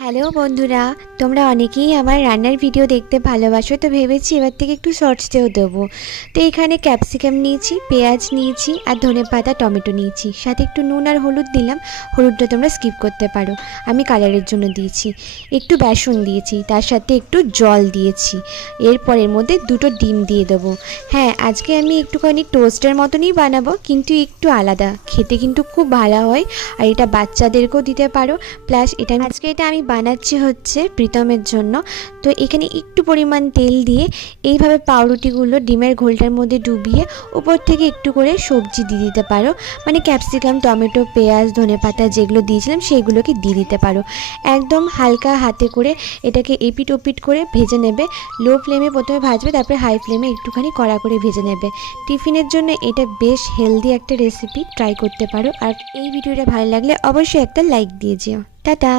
Hello বন্ধুরা, তোমরা অনেকেই আমার রান্নার ভিডিও দেখতে ভালোবাসো, তো ভেবেছি এবার থেকে একটু শর্টসেও দেবো। তো এখানে ক্যাপসিকাম নিয়েছি, পেঁয়াজ নিয়েছি আর ধনেপাতা টমেটো নিয়েছি, সাথে একটু নুন আর হলুদ দিলাম। হলুদটা তোমরা স্কিপ করতে পারো, আমি কালারের জন্য দিয়েছি। একটু বেসন দিয়েছি, তার সাথে একটু জল দিয়েছি। এরপর এর মধ্যে দুটো ডিম দিয়ে দেবো। হ্যাঁ, আজকে আমি একটুখানি টোস্টের মতনই বানাবো, কিন্তু একটু আলাদা, খেতে কিন্তু খুব ভালো হয়। আর এটা বাচ্চাদেরকেও দিতে পারো। প্লাস এটা আমি বানাচ্ছি হচ্ছে প্রীতমের জন্য। তো এখানে একটু পরিমাণ তেল দিয়ে এইভাবে পাউরুটিগুলো ডিমের ঘোলটার মধ্যে ডুবিয়ে উপর থেকে একটু করে সবজি দিয়ে দিতে পারো, মানে ক্যাপসিকাম, টমেটো, পেঁয়াজ, ধনেপাতা যেগুলো দিয়েছিলাম সেইগুলোকে দিয়ে দিতে পারো। একদম হালকা হাতে করে এটাকে এপিট ওপিট করে ভেজে নেবে। লো ফ্লেমে প্রথমে ভাজবে, তারপরে হাই ফ্লেমে একটুখানি কড়া করে ভেজে নেবে। টিফিনের জন্য এটা বেশ হেলদি একটা রেসিপি, ট্রাই করতে পারো। আর এই ভিডিওটা ভালো লাগলে অবশ্যই একটা লাইক দিয়ে যেও। টাটা।